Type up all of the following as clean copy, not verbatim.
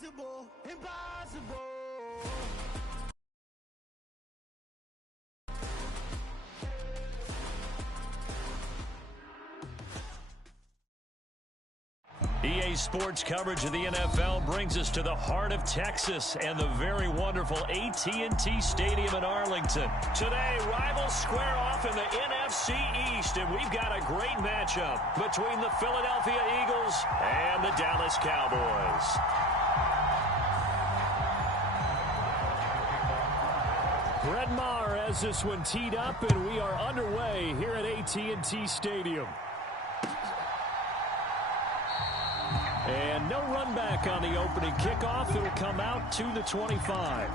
Impossible, impossible. EA Sports coverage of the NFL brings us to the heart of Texas and the very wonderful AT&T Stadium in Arlington. Today, rivals square off in the NFC East, and we've got a great matchup between the Philadelphia Eagles and the Dallas Cowboys. Brett Maher has this one teed up, and we are underway here at AT&T Stadium. And no run back on the opening kickoff. It'll come out to the 25.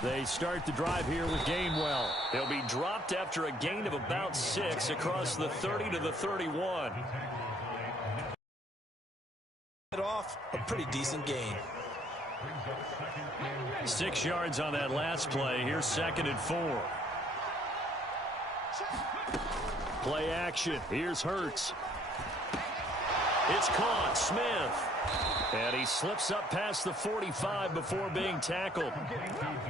They start the drive here with Gainwell. He'll be dropped after a gain of about 6 across the 30 to the 31. Off a pretty decent gain. 6 yards on that last play. Here's 2nd and 4. Play action. Here's Hurts. It's caught. Smith. And he slips up past the 45 before being tackled.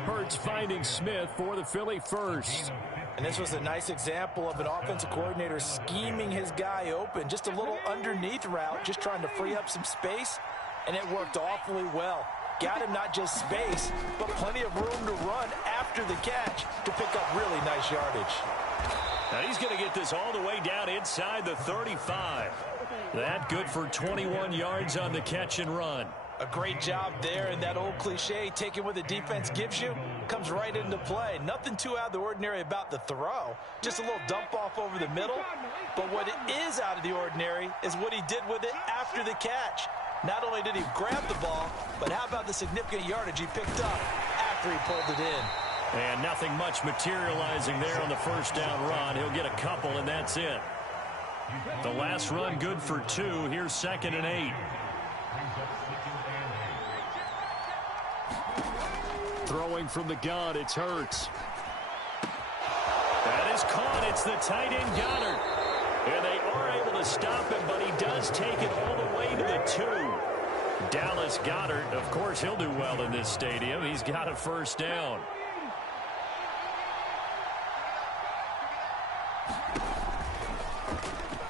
Hurts finding Smith for the Philly first. And this was a nice example of an offensive coordinator scheming his guy open. Just a little underneath route, just trying to free up some space, and it worked awfully well. Got him not just space, but plenty of room to run after the catch to pick up really nice yardage. Now he's going to get this all the way down inside the 35. That good for 21 yards on the catch and run. A great job there, and that old cliche, taking what the defense gives you, comes right into play. Nothing too out of the ordinary about the throw. Just a little dump off over the middle. But what is out of the ordinary is what he did with it after the catch. Not only did he grab the ball, but how about the significant yardage he picked up after he pulled it in. And nothing much materializing there on the first down run. He'll get a couple, and that's it. The last run good for 2. Here's 2nd and 8. Throwing from the gun, it's Hurts. That is caught. It's the tight end Goddard. And they are able to stop him, but he does take it all the way to the 2. Dallas Goddard, of course, he'll do well in this stadium. He's got a first down.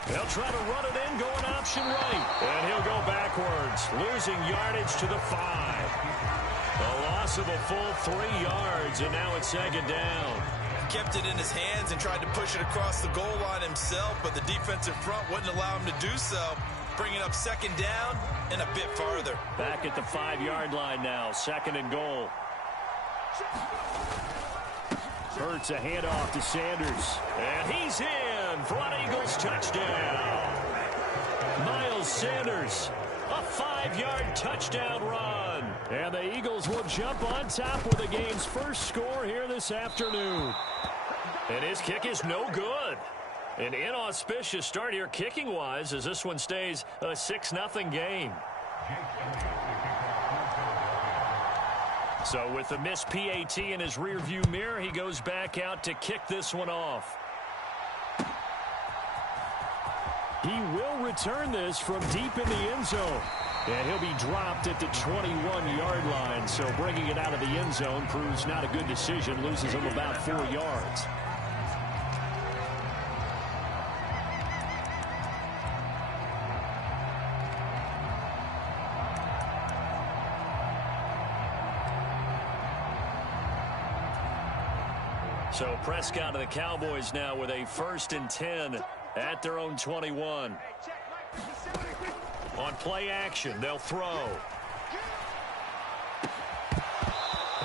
They'll try to run it in, going option right. And he'll go backwards, losing yardage to the 5. A loss of a full 3 yards, and now it's 2nd down. Kept it in his hands and tried to push it across the goal line himself, but the defensive front wouldn't allow him to do so. Bringing up 2nd down and a bit farther. Back at the 5-yard line now, 2nd and goal. Hurts a handoff to Sanders. And he's in for an Eagles touchdown. Miles Sanders, a 5-yard touchdown run. And the Eagles will jump on top with the game's first score here this afternoon. And his kick is no good. An inauspicious start here kicking-wise as this one stays a 6-0 game. So with the missed PAT in his rearview mirror, he goes back out to kick this one off. He will return this from deep in the end zone. And he'll be dropped at the 21-yard line. So bringing it out of the end zone proves not a good decision. Loses him about 4 yards. So Prescott of the Cowboys now with a 1st and 10 at their own 21. On play action, they'll throw.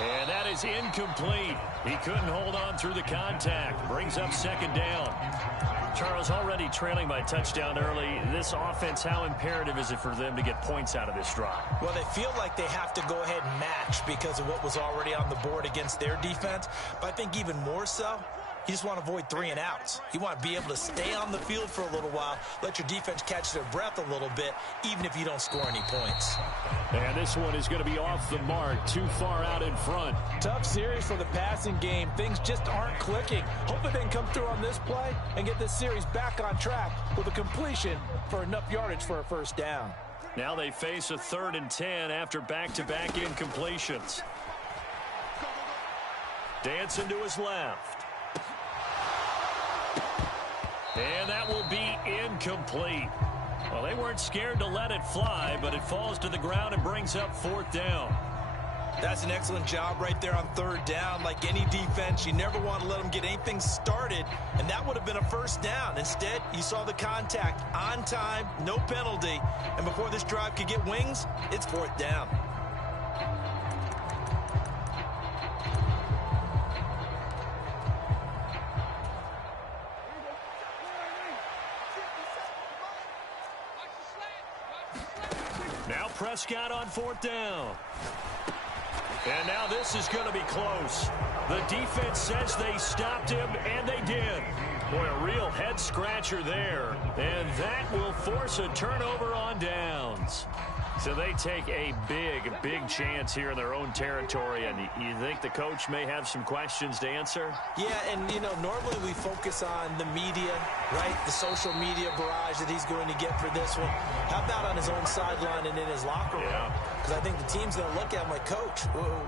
And that is incomplete. He couldn't hold on through the contact. Brings up 2nd down. Charles, already trailing by touchdown early. This offense, how imperative is it for them to get points out of this drive? Well, they feel like they have to go ahead and match because of what was already on the board against their defense. But I think even more so, You just want to avoid 3 and outs. You want to be able to stay on the field for a little while, let your defense catch their breath a little bit, even if you don't score any points. And this one is going to be off the mark, too far out in front. Tough series for the passing game. Things just aren't clicking. Hopefully they can come through on this play and get this series back on track with a completion for enough yardage for a first down. Now they face a 3rd and 10 after back-to-back incompletions. Dancing to his left. And that will be incomplete. Well, they weren't scared to let it fly, but it falls to the ground and brings up 4th down. That's an excellent job right there on 3rd down. Like any defense, you never want to let them get anything started, and that would have been a first down. Instead, you saw the contact on time, no penalty, and before this drive could get wings, it's 4th down. Now Prescott on 4th down. And now this is going to be close. The defense says they stopped him, and they did. Boy, a real head-scratcher there. And that will force a turnover on downs. So they take a big chance here in their own territory. And you think the coach may have some questions to answer? Yeah, and, you know, normally we focus on the media, right? The social media barrage that he's going to get for this one. How about on his own sideline and in his locker room? Yeah. Because I think the team's going to look at him like, Coach,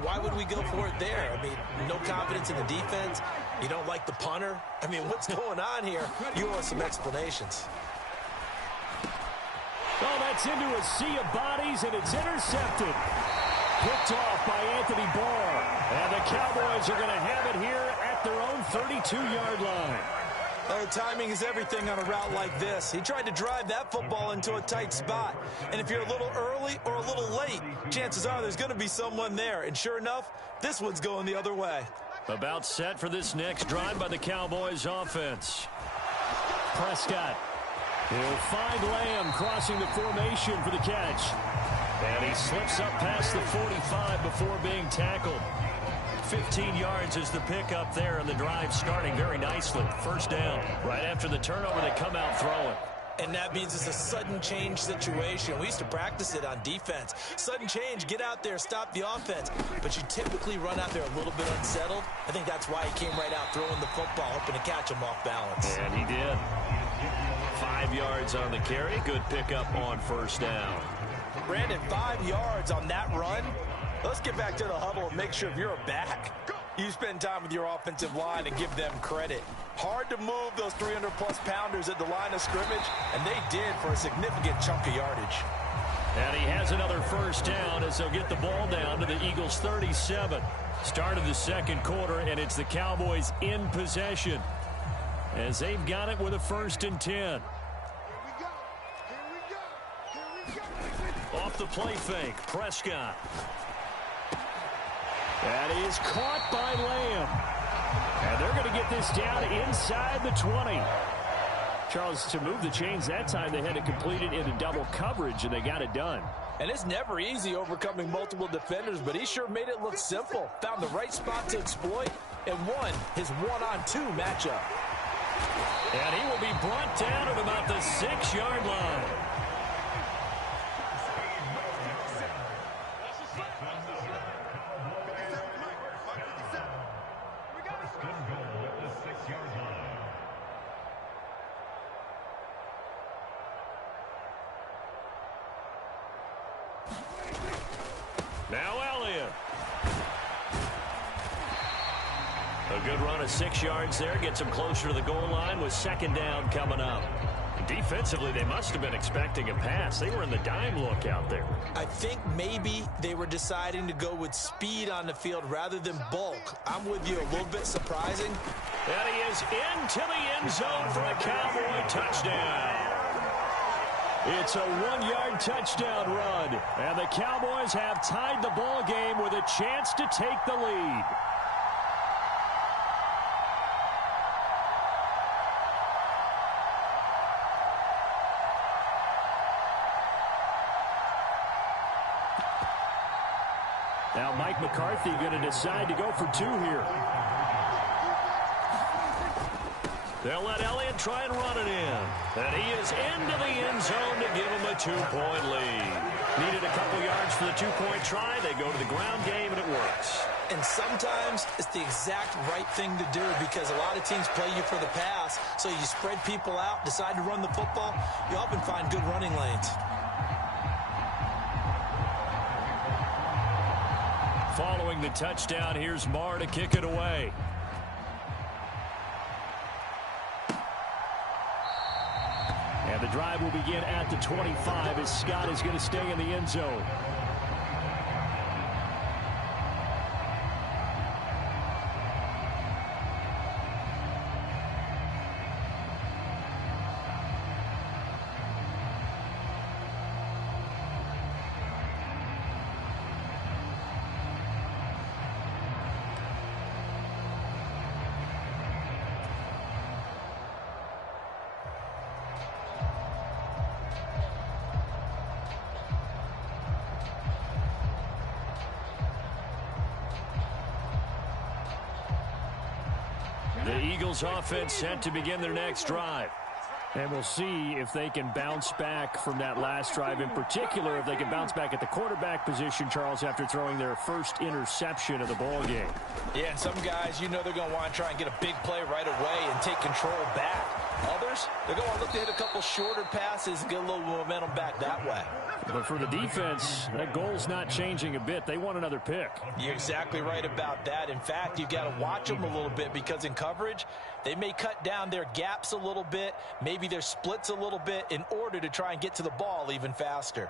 why would we go for it there? I mean, no confidence in the defense. You don't like the punter. I mean, what's going on here? You want some explanations. Oh, that's into a sea of bodies, and it's intercepted. Picked off by Anthony Barr. And the Cowboys are going to have it here at their own 32-yard line. Oh, timing is everything on a route like this. He tried to drive that football into a tight spot. And if you're a little early or a little late, chances are there's going to be someone there. And sure enough, this one's going the other way. About set for this next drive by the Cowboys offense. Prescott. He'll find Lamb crossing the formation for the catch. And he slips up past the 45 before being tackled. 15 yards is the pickup there, and the drive starting very nicely. First down. Right after the turnover, they come out throwing. And that means it's a sudden change situation. We used to practice it on defense. Sudden change, get out there, stop the offense. But you typically run out there a little bit unsettled. I think that's why he came right out throwing the football, hoping to catch him off balance. And he did. 5 yards on the carry. Good pickup on first down. Brandon, 5 yards on that run. Let's get back to the huddle and make sure if you're a back, you spend time with your offensive line and give them credit. Hard to move those 300-plus pounders at the line of scrimmage, and they did for a significant chunk of yardage. And he has another first down as they'll get the ball down to the Eagles' 37. Start of the second quarter, and it's the Cowboys in possession as they've got it with a 1st and 10. Off the play fake, Prescott. That is caught by Lamb. And they're going to get this down inside the 20. Charles, to move the chains that time, they had to complete it into double coverage, and they got it done. And it's never easy overcoming multiple defenders, but he sure made it look simple. Found the right spot to exploit and won his one-on-2 matchup. And he will be brought down at about the 6-yard line. Now Elliott. A good run of 6 yards there. Gets him closer to the goal line with 2nd down coming up. Defensively, they must have been expecting a pass. They were in the dime look out there. I think maybe they were deciding to go with speed on the field rather than bulk. I'm with you, a little bit surprising. And he is into the end zone for a Cowboy touchdown. It's a 1-yard touchdown run. And the Cowboys have tied the ball game with a chance to take the lead. Now Mike McCarthy going to decide to go for 2 here. They'll let Elliott try and run it in. And he is into the end zone to give him a 2-point lead. Needed a couple yards for the 2-point try. They go to the ground game, and it works. And sometimes it's the exact right thing to do because a lot of teams play you for the pass. So you spread people out, decide to run the football. You often find good running lanes. Following the touchdown, here's Marr to kick it away. And the drive will begin at the 25 as Scott is going to stay in the end zone. The Eagles offense set to begin their next drive. And we'll see if they can bounce back from that last drive, in particular if they can bounce back at the quarterback position, Charles, after throwing their first interception of the ball game. Yeah, and some guys, you know they're going to want to try and get a big play right away and take control back. Others, they're going to look to hit a couple shorter passes and get a little momentum back that way. But for the defense, that goal's not changing a bit. They want another pick. You're exactly right about that. In fact, you've got to watch them a little bit because in coverage, they may cut down their gaps a little bit, maybe their splits a little bit in order to try and get to the ball even faster.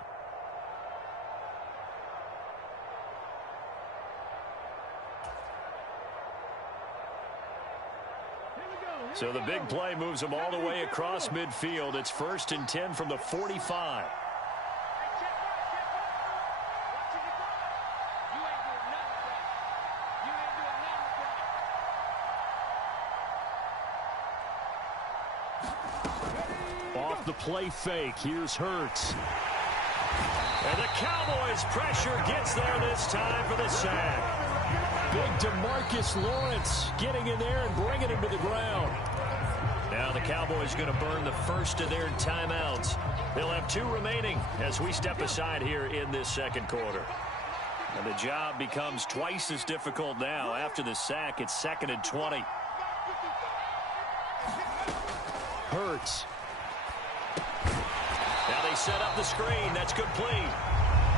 So the big play moves them all the way across midfield. It's 1st and 10 from the 45. Off the play fake, here's Hurts. And the Cowboys' pressure gets there this time for the sack. Big DeMarcus Lawrence getting in there and bringing him to the ground. Now the Cowboys going to burn the first of their timeouts. They'll have 2 remaining as we step aside here in this second quarter. And the job becomes twice as difficult now. After the sack, it's 2nd and 20. Hurts. Now they set up the screen. That's complete.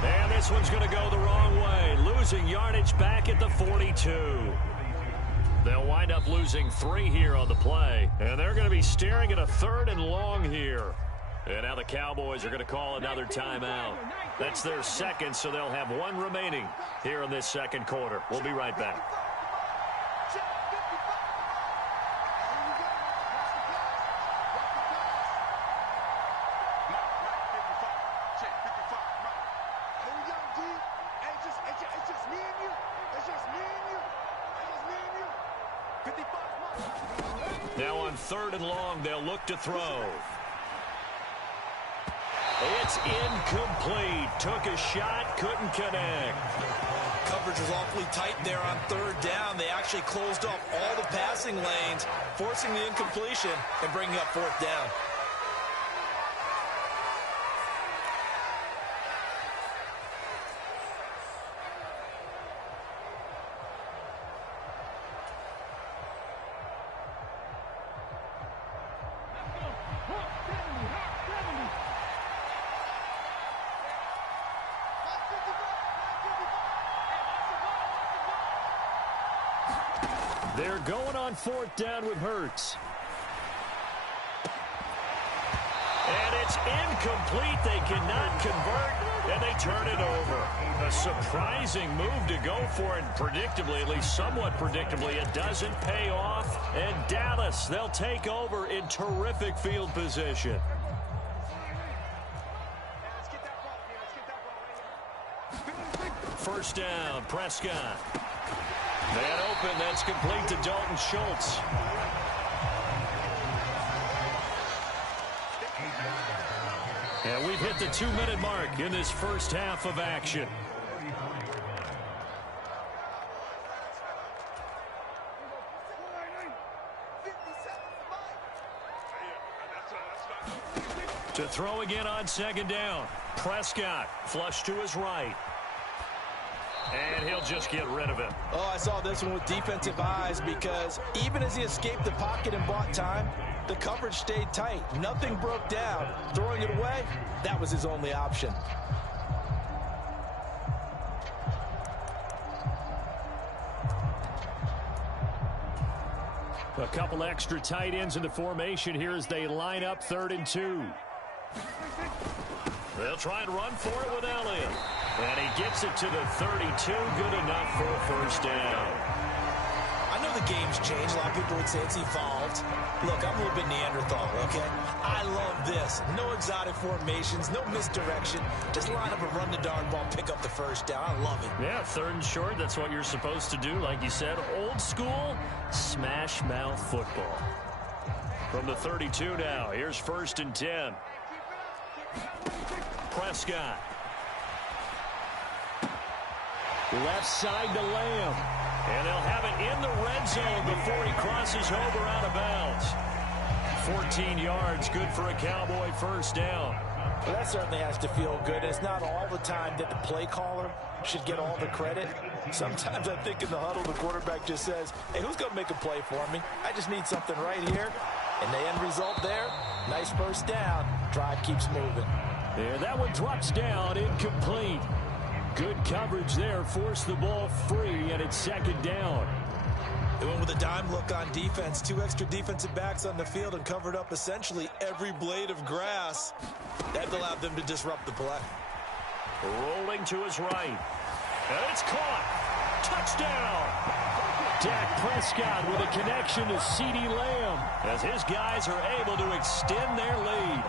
And this one's going to go the wrong way. Losing yardage back at the 42. They'll wind up losing 3 here on the play. And they're going to be staring at a 3rd and long here. And now the Cowboys are going to call another timeout. That's their second, so they'll have 1 remaining here in this second quarter. We'll be right back. Now on 3rd and long, they'll look to throw. It's incomplete. Took a shot, couldn't connect. Coverage was awfully tight there on 3rd down. They actually closed off all the passing lanes, forcing the incompletion and bringing up 4th down. They're going on 4th down with Hurts. And it's incomplete. They cannot convert, and they turn it over. A surprising move to go for it, predictably, at least somewhat predictably. It doesn't pay off, and Dallas, they'll take over in terrific field position. First down, Prescott. Man open, that's complete to Dalton Schultz. And we've hit the 2-minute mark in this first half of action. To throw again on second down. Prescott flush to his right. And he'll just get rid of it. Oh, I saw this one with defensive eyes because even as he escaped the pocket and bought time, the coverage stayed tight. Nothing broke down. Throwing it away, that was his only option. A couple extra tight ends in the formation here as they line up 3rd and 2. They'll try and run for it with Elliott. And he gets it to the 32. Good enough for a first down. I know the game's changed. A lot of people would say it's evolved. Look, I'm a little bit Neanderthal, okay? I love this. No exotic formations, no misdirection. Just line up and run the darn ball, pick up the first down. I love it. Yeah, 3rd and short. That's what you're supposed to do. Like you said, old school smash mouth football. From the 32 now, here's 1st and 10. Prescott. Left side to Lamb. And they'll have it in the red zone before he crosses over out of bounds. 14 yards, good for a Cowboy first down. Well, that certainly has to feel good. It's not all the time that the play caller should get all the credit. Sometimes I think in the huddle, the quarterback just says, hey, who's going to make a play for me? I just need something right here. And the end result there, nice first down. Drive keeps moving. Yeah, that one drops down, incomplete. Good coverage there, forced the ball free, and it's 2nd down. They went with a dime look on defense. 2 extra defensive backs on the field and covered up essentially every blade of grass. That allowed them to disrupt the play. Rolling to his right. And it's caught. Touchdown. Dak Prescott with a connection to CeeDee Lamb as his guys are able to extend their lead.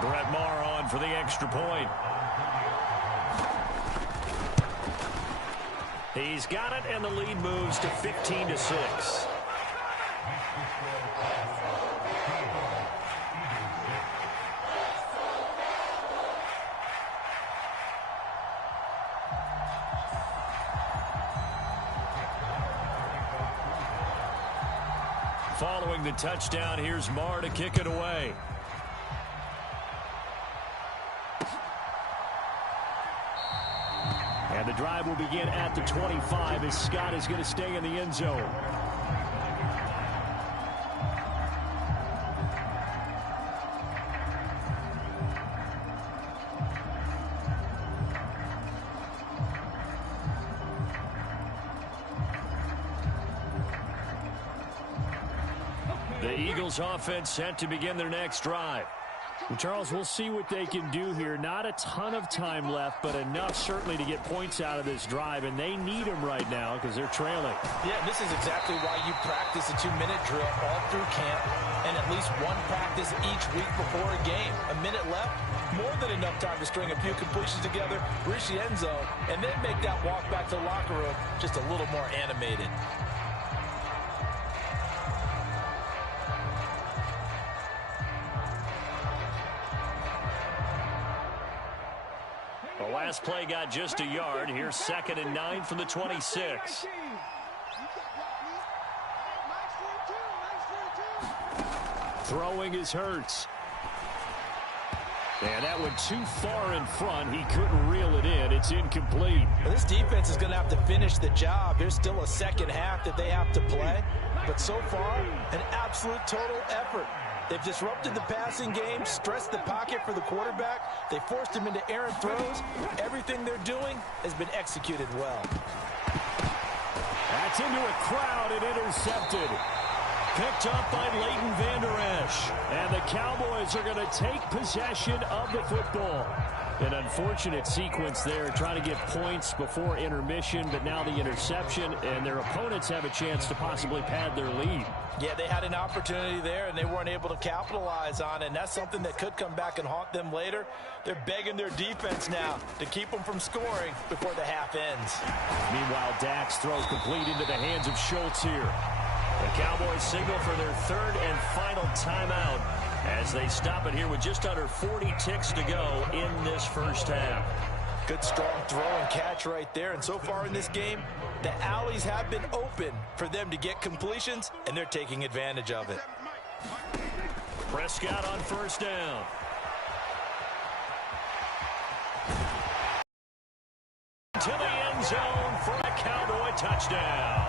Brett Maher on for the extra point. He's got it, and the lead moves to 15-6. Following the touchdown, here's Maher to kick it away. And the drive will begin at the 25 as Scott is going to stay in the end zone. The Eagles offense set to begin their next drive. And Charles, we'll see what they can do here. Not a ton of time left, but enough certainly to get points out of this drive, and they need them right now because they're trailing. Yeah, this is exactly why you practice a 2-minute drill all through camp and at least one practice each week before a game. A minute left, more than enough time to string a few completions together, reach the end zone, and then make that walk back to the locker room just a little more animated. The last play got just a yard. Here's 2nd and 9 from the 26. Throwing is Hurts. And that went too far in front. He couldn't reel it in. It's incomplete. Well, this defense is going to have to finish the job. There's still a second half that they have to play. But so far, an absolute total effort. They've disrupted the passing game, stressed the pocket for the quarterback. They forced him into errant throws. Everything they're doing has been executed well. That's into a crowd and intercepted. Picked up by Leighton Vander Esch. And the Cowboys are going to take possession of the football. An unfortunate sequence there, trying to get points before intermission, but now the interception, and their opponents have a chance to possibly pad their lead. Yeah, they had an opportunity there, and they weren't able to capitalize on it, and that's something that could come back and haunt them later. They're begging their defense now to keep them from scoring before the half ends. Meanwhile, Dak's throw complete into the hands of Schultz here. The Cowboys signal for their 3rd and final timeout as they stop it here with just under 40 ticks to go in this first half. Good strong throw and catch right there. And so far in this game, the alleys have been open for them to get completions, and they're taking advantage of it. Prescott on first down. to the end zone for a Cowboy touchdown.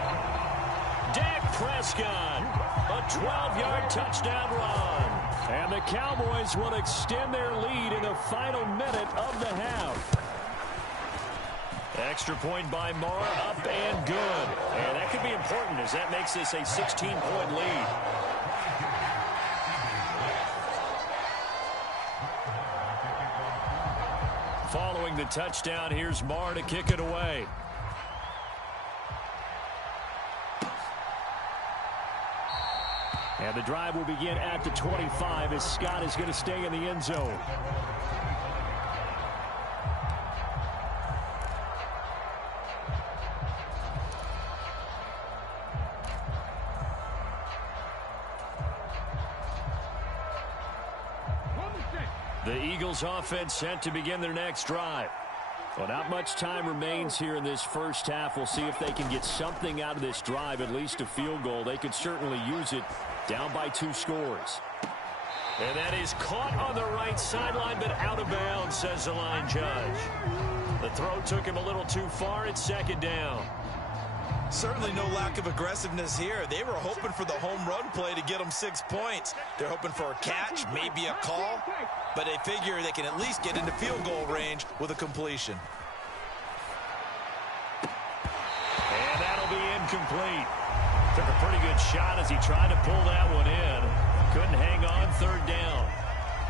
Dak Prescott, a 12-yard touchdown run. And the Cowboys will extend their lead in the final minute of the half. Extra point by Moore, up and good. And that could be important as that makes this a 16-point lead. Following the touchdown, here's Moore to kick it away. And the drive will begin at the 25 as Scott is going to stay in the end zone. The Eagles offense set to begin their next drive. Well, not much time remains here in this first half. We'll see if they can get something out of this drive, at least a field goal. They could certainly use it down by 2 scores. And that is caught on the right sideline, but out of bounds, says the line judge. The throw took him a little too far. It's second down. Certainly no lack of aggressiveness here. They were hoping for the home run play to get them 6 points. They're hoping for a catch, maybe a call, but they figure they can at least get into field goal range with a completion. And that'll be incomplete. Took a pretty good shot as he tried to pull that one in. Couldn't hang on, third down.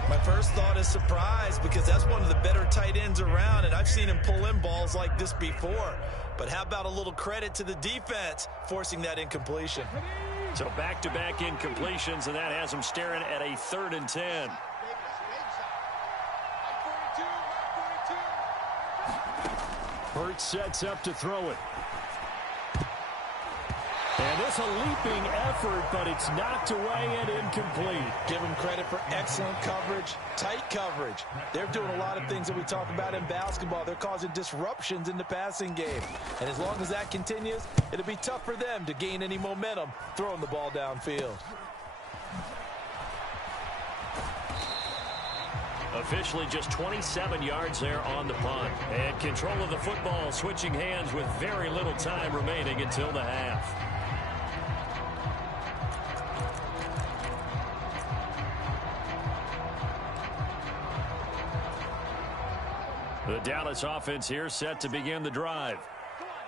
My first thought is surprise because that's one of the better tight ends around, and I've seen him pull in balls like this before. But how about a little credit to the defense forcing that incompletion? So back-to-back incompletions, and that has him staring at a 3rd and 10. Hurts sets up to throw it. And this a leaping effort, but it's knocked away and incomplete. Give them credit for excellent coverage, tight coverage. They're doing a lot of things that we talk about in basketball. They're causing disruptions in the passing game. And as long as that continues, it'll be tough for them to gain any momentum throwing the ball downfield. Officially just 27 yards there on the punt. And control of the football switching hands with very little time remaining until the half. The Dallas offense here set to begin the drive.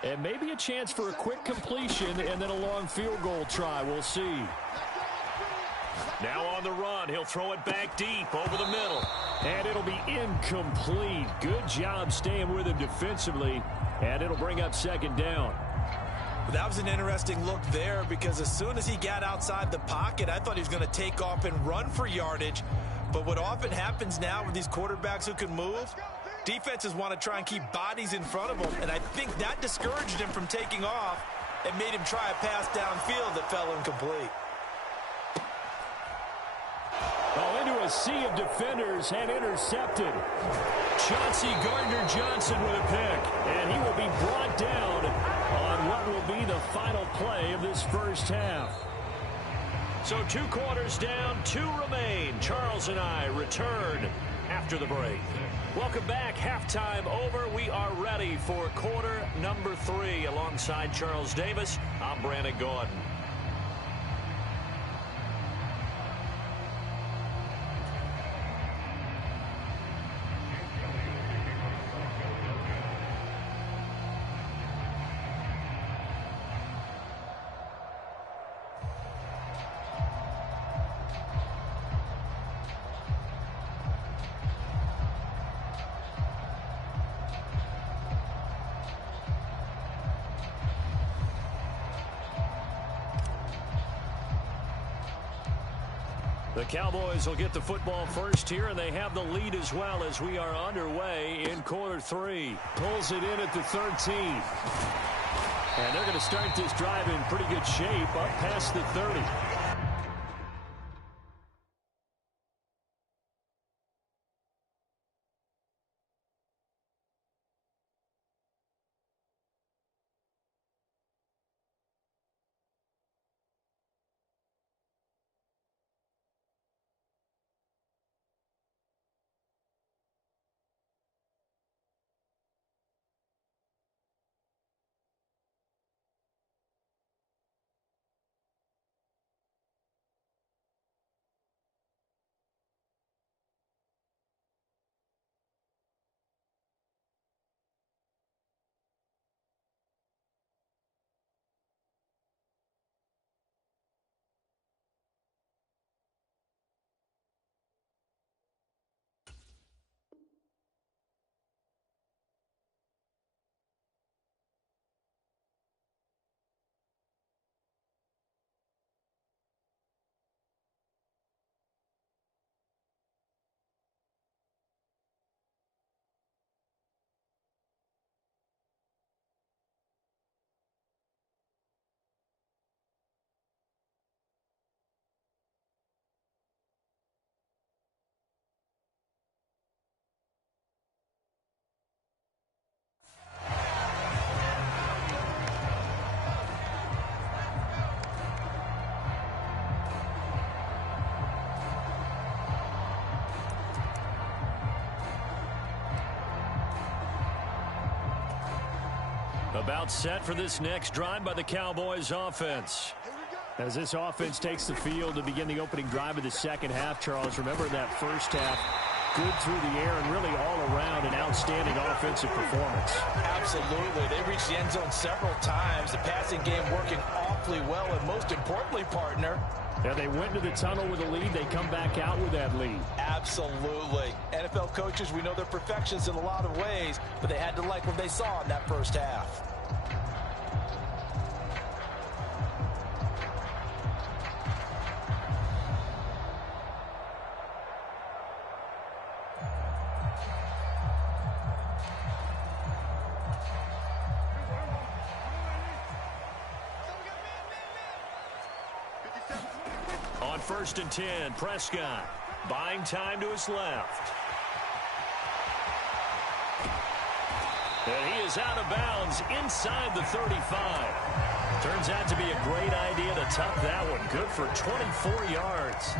And maybe a chance for a quick completion and then a long field goal try. We'll see. Now on the run, he'll throw it back deep over the middle. And it'll be incomplete. Good job staying with him defensively. And it'll bring up second down. That was an interesting look there because as soon as he got outside the pocket, I thought he was going to take off and run for yardage. But what often happens now with these quarterbacks who can move, defenses want to try and keep bodies in front of them, and I think that discouraged him from taking off and made him try a pass downfield that fell incomplete. Oh, into a sea of defenders and intercepted. Chauncey Gardner-Johnson with a pick, and he will be brought down on what will be the final play of this first half. So 2 quarters down, 2 remain. Charles and I return after the break. Welcome back. Halftime over. We are ready for quarter number 3. Alongside Charles Davis, I'm Brandon Gordon. The Cowboys will get the football first here, and they have the lead as well as we are underway in quarter 3. Pulls it in at the 13. And they're going to start this drive in pretty good shape up past the 30. About set for this next drive by the Cowboys offense. As this offense takes the field to begin the opening drive of the second half, Charles, remember that first half, good through the air and really all around an outstanding offensive performance. Absolutely. They reached the end zone several times. The passing game working awfully well, and most importantly, partner, yeah, they went to the tunnel with a lead. They come back out with that lead. absolutely. NFL coaches, we know they're perfectionists in a lot of ways, but they had to like what they saw in that first half. On 1st and 10, Prescott buying time to his left. And he is out of bounds inside the 35. Turns out to be a great idea to tuck that one. Good for 24 yards.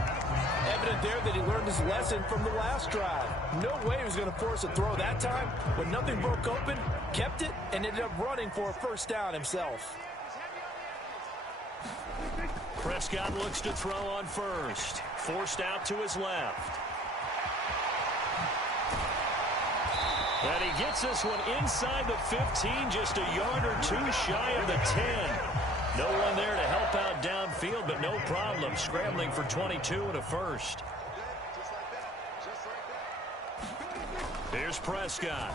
Evident there that he learned his lesson from the last drive. No way he was going to force a throw that time. When nothing broke open, kept it, and ended up running for a first down himself. Prescott looks to throw on first. Forced out to his left. And he gets this one inside the 15, just a yard or two shy of the 10. No one there to help out downfield, but no problem. Scrambling for 22 and a first. Here's Prescott.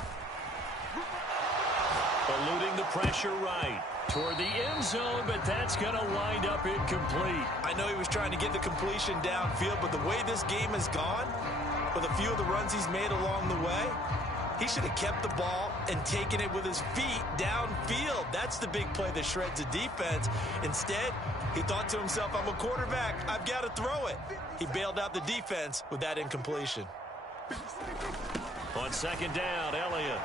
Eluding the pressure right. Toward the end zone, but that's going to wind up incomplete. I know he was trying to get the completion downfield, but the way this game has gone, with a few of the runs he's made along the way, he should have kept the ball and taken it with his feet downfield. That's the big play that shreds the defense. Instead, he thought to himself, I'm a quarterback. I've got to throw it. He bailed out the defense with that incompletion. On 2nd down, Elliott.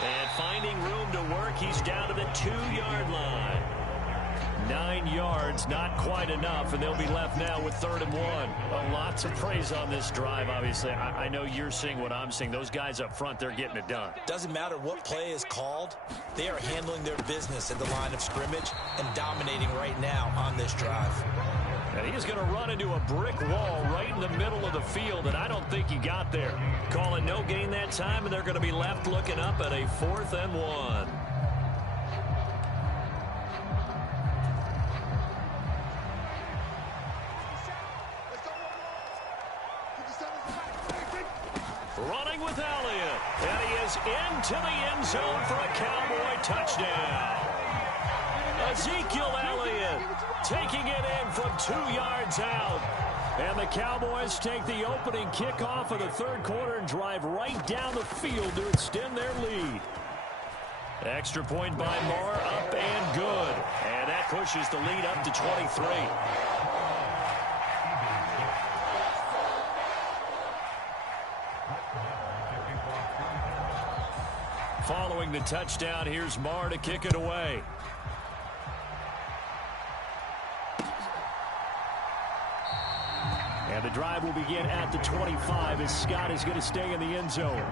And finding room to work, he's down to the 2-yard line. 9 yards, not quite enough, and they'll be left now with 3rd and 1. Lots of praise on this drive, obviously. I know you're seeing what I'm seeing. Those guys up front, they're getting it done. Doesn't matter what play is called. They are handling their business at the line of scrimmage and dominating right now on this drive. And he's going to run into a brick wall right in the middle of the field, and I don't think he got there. Call it no gain that time, and they're going to be left looking up at a 4th and 1. Running with Elliott, and he is into the end zone for a Cowboy touchdown. Ezekiel Elliott taking it in from 2 yards out. And the Cowboys take the opening kickoff of the 3rd quarter and drive right down the field to extend their lead. Extra point by Moore, up and good. And that pushes the lead up to 23. Following the touchdown, here's Moore to kick it away. And the drive will begin at the 25 as Scott is going to stay in the end zone.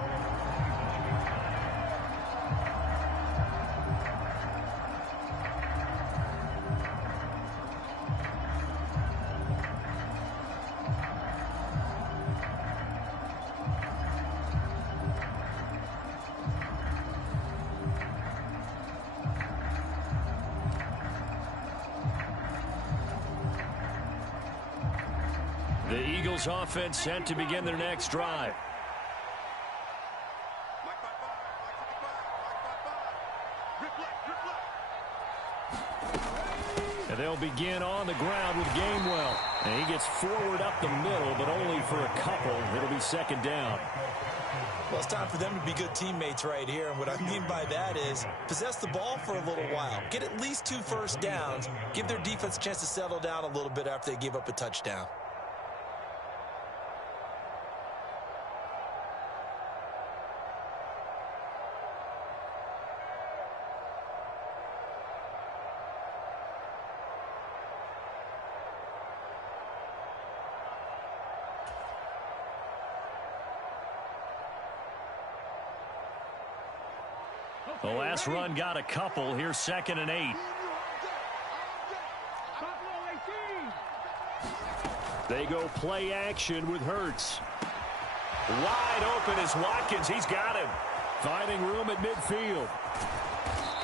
The Eagles offense set to begin their next drive. And they'll begin on the ground with Gainwell. And he gets forward up the middle, but only for a couple. It'll be 2nd down. Well, it's time for them to be good teammates right here. And what I mean by that is possess the ball for a little while. Get at least 2 first downs. Give their defense a chance to settle down a little bit after they give up a touchdown. The last run got a couple. Here's 2nd and 8. They go play action with Hurts. Wide open is Watkins. He's got him. Finding room at midfield.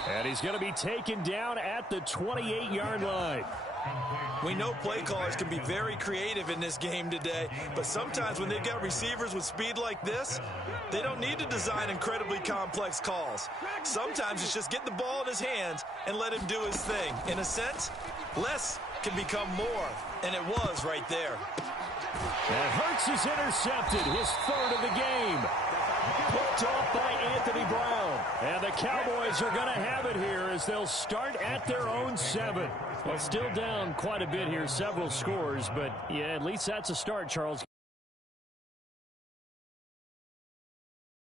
And he's going to be taken down at the 28-yard line. We know play callers can be very creative in this game today, but sometimes when they've got receivers with speed like this, they don't need to design incredibly complex calls. Sometimes it's just get the ball in his hands and let him do his thing. In a sense, less can become more, and it was right there. And Hurts is intercepted, his 3rd of the game. Picked off by Anthony Brown. And the Cowboys are going to have it here as they'll start at their own 7. Well, still down quite a bit here, several scores, but yeah, at least that's a start, Charles.